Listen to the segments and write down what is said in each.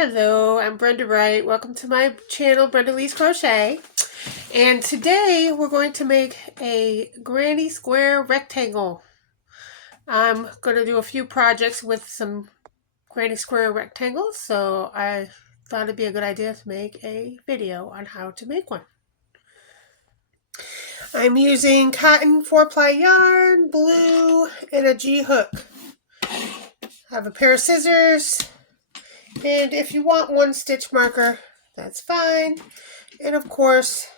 Hello, I'm Brenda Wright. Welcome to my channel, Brenda Lee's Crochet. And today we're going to make a granny square rectangle. I'm going to do a few projects with some granny square rectangles, so I thought it'd be a good idea to make a video on how to make one. I'm using cotton 4-ply yarn, blue, and a G-hook. I have a pair of scissors, and if you want one stitch marker, that's fine. And of course,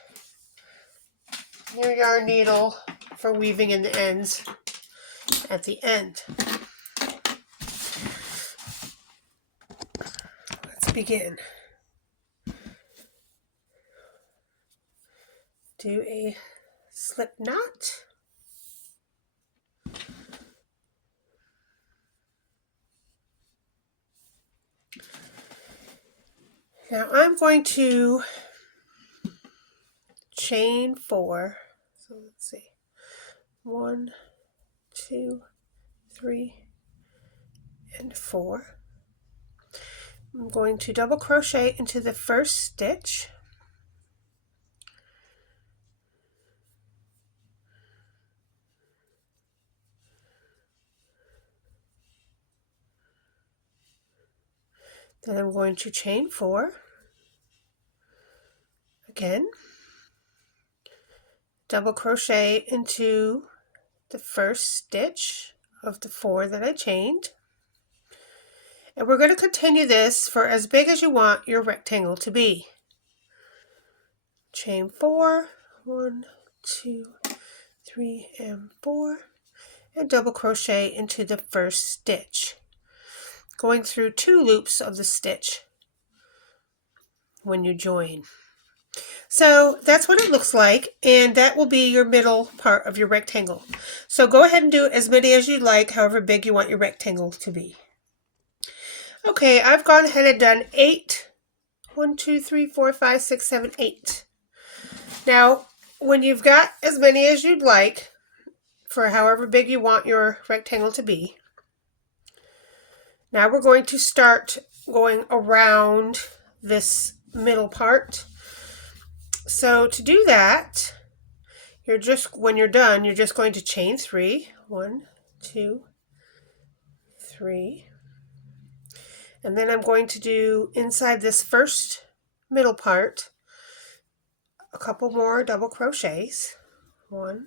your yarn needle for weaving in the ends at the end. Let's begin. Do a slip knot. Now I'm going to chain 4. So let's see. 1, 2, 3, and 4. I'm going to double crochet into the first stitch. Then I'm going to chain 4. Again. Double crochet into the first stitch of the 4 that I chained. And we're going to continue this for as big as you want your rectangle to be. Chain 4, 1, 2, 3, and 4, and double crochet into the first stitch, going through 2 loops of the stitch when you join. So that's what it looks like, and that will be your middle part of your rectangle. So go ahead and do as many as you like, however big you want your rectangle to be. Okay, I've gone ahead and done 8. 1, 2, 3, 4, 5, 6, 7, 8. Now, when you've got as many as you'd like, for however big you want your rectangle to be, now we're going to start going around this middle part. So to do that, when you're done, you're just going to chain 3. 1, 2, 3. And then I'm going to do inside this first middle part a couple more double crochets. 1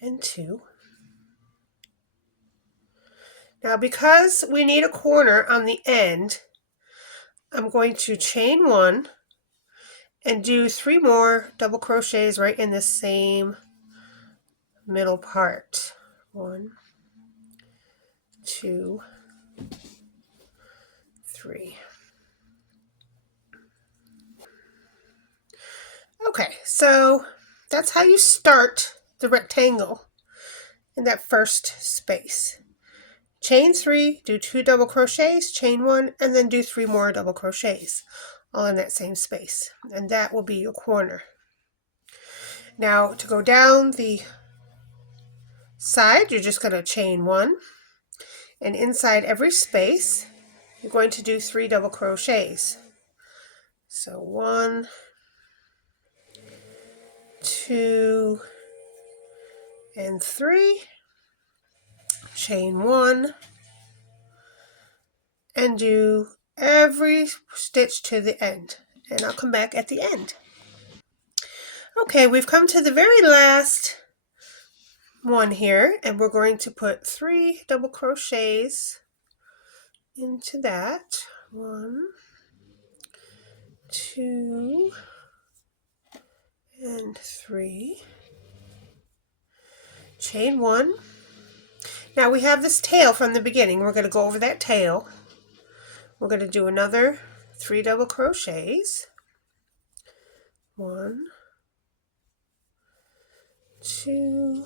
and 2. Now because we need a corner on the end, I'm going to chain 1 and do 3 more double crochets right in the same middle part. 1, 2, 3. Okay, so that's how you start the rectangle in that first space. Chain 3, do 2 double crochets, chain 1, and then do 3 more double crochets, all in that same space. And that will be your corner. Now to go down the side, you're just going to chain 1, and inside every space, you're going to do 3 double crochets. So 1, 2, and 3. Chain 1 and do every stitch to the end, and I'll come back at the end. Okay, we've come to the very last one here, and we're going to put 3 double crochets into that. 1, 2, and 3. Chain 1. Now we have this tail from the beginning. We're going to go over that tail. We're going to do another 3 double crochets. 1, 2,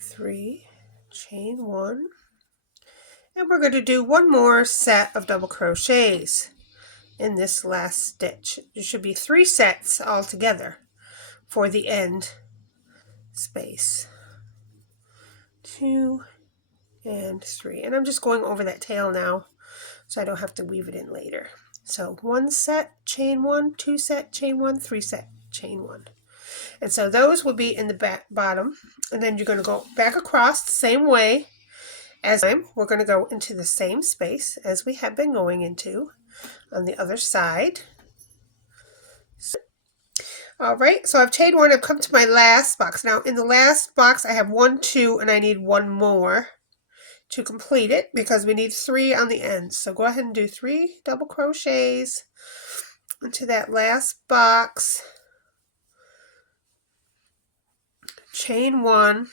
3, chain 1, and we're going to do 1 more set of double crochets in this last stitch. There should be 3 sets altogether for the end space. 2 and 3, and I'm just going over that tail now so I don't have to weave it in later. So 1 set, chain 1, 2 set, chain 1, 3 set, chain 1. And so those will be in the back bottom, and then you're going to go back across the same way as we're going to go into the same space as we have been going into on the other side. All right, so I've chained 1. I've come to my last box. Now in the last box I have 1, 2, and I need 1 more to complete it because we need 3 on the end. So go ahead and do 3 double crochets into that last box, chain 1,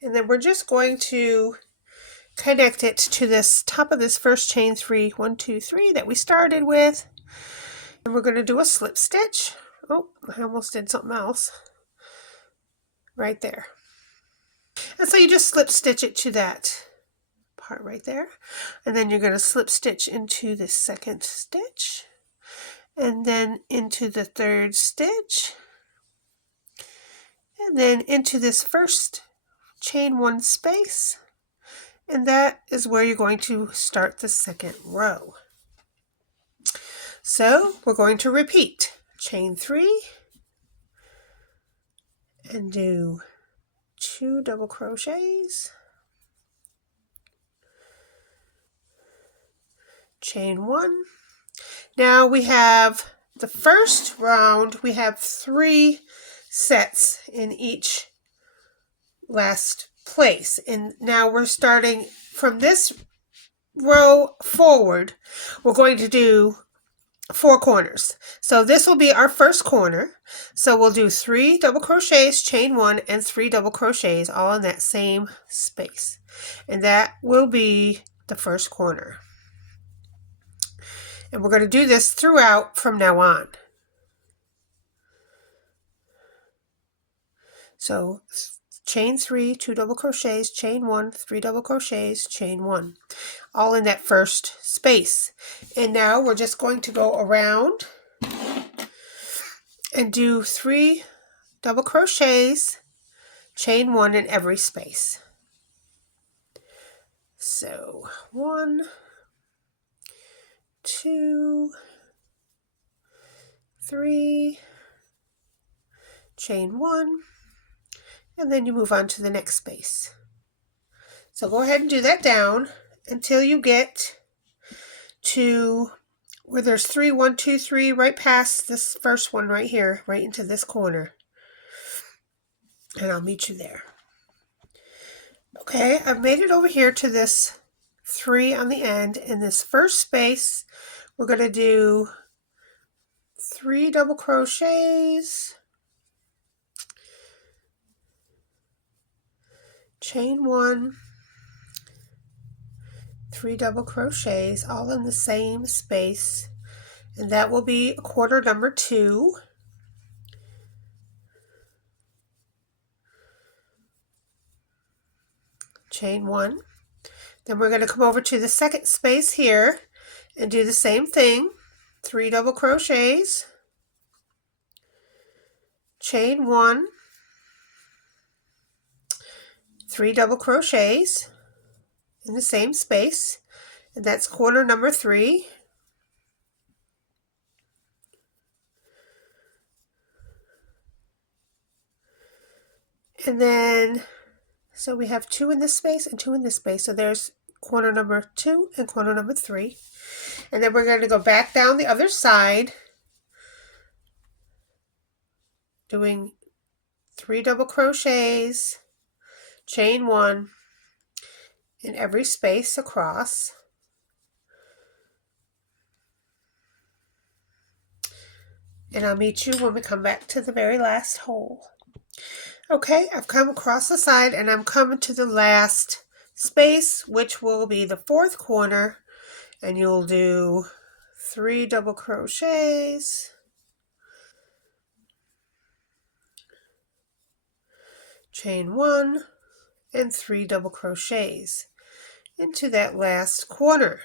and then we're just going to connect it to this top of this first chain 3, 1, 2, 3 that we started with, and we're going to do a slip stitch. Oh, I almost did something else right there. And so you just slip stitch it to that part right there, and then you're going to slip stitch into the second stitch, and then into the third stitch, and then into this first chain 1 space, and that is where you're going to start the second row. So we're going to repeat chain 3 and do 2 double crochets, chain 1. Now we have the first round, we have 3 sets in each last place, and now we're starting from this row forward. We're going to do 4 corners. So this will be our first corner. So we'll do 3 double crochets, chain 1, and 3 double crochets all in that same space, and that will be the first corner. And we're going to do this throughout from now on. So chain 3, 2 double crochets, chain 1, 3 double crochets, chain 1, all in that first space. And now we're just going to go around and do 3 double crochets, chain 1 in every space. So 1, 2, 3, chain 1, and then you move on to the next space. So go ahead and do that down until you get to where there's 3, 1, 2, 3, right past this first one right here, right into this corner. And I'll meet you there. Okay, I've made it over here to this 3 on the end. In this first space, we're going to do 3 double crochets, chain 1, 3 double crochets, all in the same space, and that will be quarter number 2. Chain 1. Then we're going to come over to the second space here and do the same thing, 3 double crochets, chain 1, 3 double crochets in the same space, and that's corner number 3. And then, so we have 2 in this space and 2 in this space, so there's corner number 2 and corner number 3. And then we're going to go back down the other side, doing 3 double crochets, chain 1 in every space across. And I'll meet you when we come back to the very last hole. Okay, I've come across the side and I'm coming to the last space, which will be the 4th corner, and you'll do 3 double crochets, chain 1, and 3 double crochets into that last corner.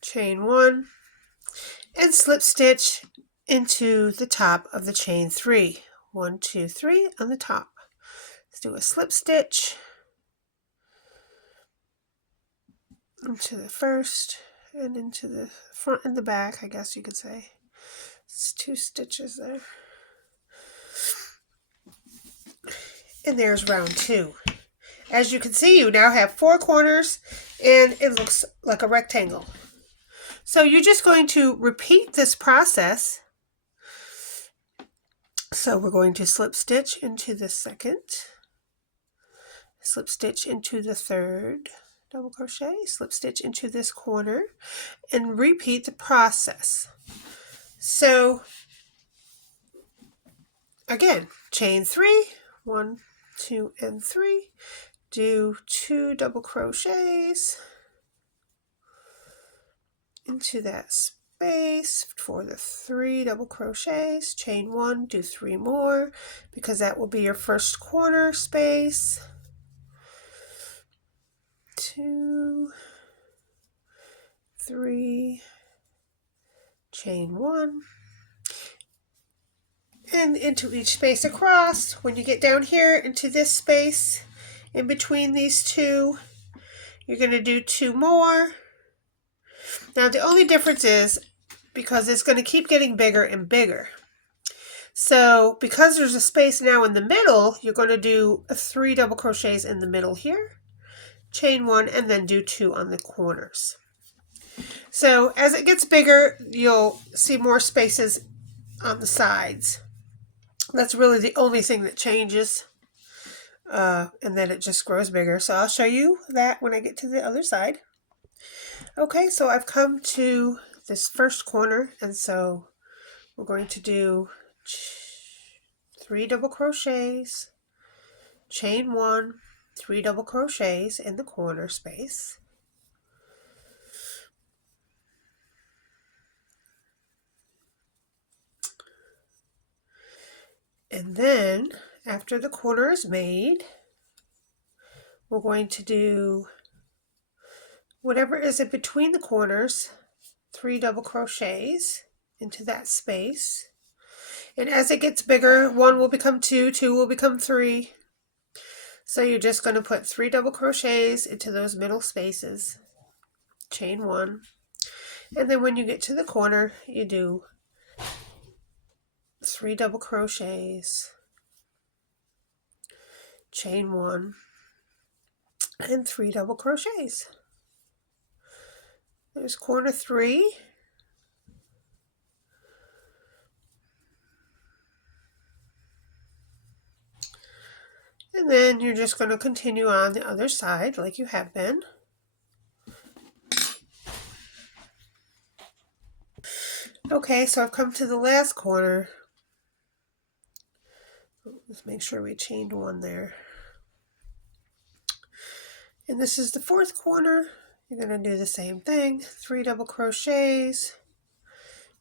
Chain 1 and slip stitch into the top of the chain 3, 1, 2, 3 on the top. Let's do a slip stitch into the first and into the front and the back, I guess you could say. It's 2 stitches there. And there's round 2. As you can see, you now have 4 corners and it looks like a rectangle. So you're just going to repeat this process. So we're going to slip stitch into the second, slip stitch into the third, double crochet, slip stitch into this corner, and repeat the process. So again, chain 3, 1, 2, and 3, do 2 double crochets into that space for the 3 double crochets, chain 1, do 3 more because that will be your first corner space. 2, 3, chain 1, and into each space across. When you get down here into this space in between these 2, you're going to do 2 more. Now the only difference is because it's going to keep getting bigger and bigger. So because there's a space now in the middle, you're going to do 3 double crochets in the middle here, chain 1, and then do 2 on the corners. So as it gets bigger, you'll see more spaces on the sides. That's really the only thing that changes, and then it just grows bigger. So I'll show you that when I get to the other side. Okay, so I've come to this first corner, and so we're going to do 3 double crochets, chain 1, 3 double crochets in the corner space. And then after the corner is made, we're going to do whatever is in between the corners, 3 double crochets into that space. And as it gets bigger, 1 will become 2, 2 will become 3. So you're just going to put 3 double crochets into those middle spaces, chain 1. And then when you get to the corner, you do 3 double crochets, chain 1, and 3 double crochets. There's corner 3. And then you're just going to continue on the other side like you have been. Okay, so I've come to the last corner. Let's make sure we chained 1 there. And this is the 4th corner. You're going to do the same thing. 3 double crochets,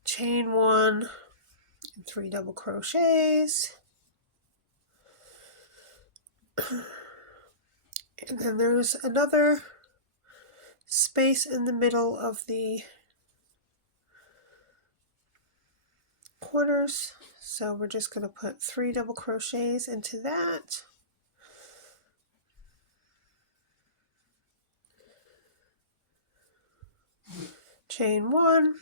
chain 1, and 3 double crochets. And then there's another space in the middle of the corners. So we're just going to put 3 double crochets into that. Chain 1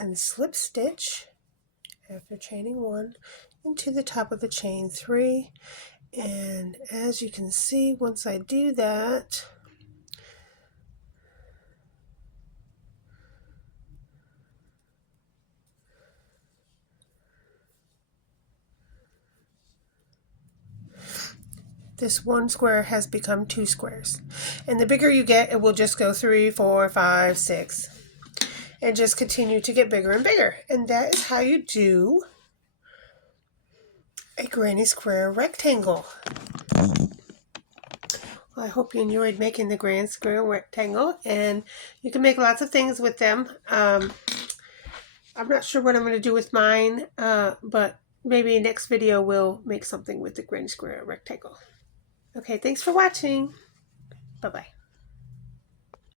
and slip stitch after chaining 1 into the top of the chain 3. And as you can see, once I do that, this 1 square has become 2 squares. And the bigger you get, it will just go 3, 4, 5, 6, and just continue to get bigger and bigger. And that is how you do a granny square rectangle. Well, I hope you enjoyed making the granny square rectangle, and you can make lots of things with them. I'm not sure what I'm going to do with mine, but maybe next video we'll make something with the granny square rectangle. Okay, thanks for watching. Bye-bye.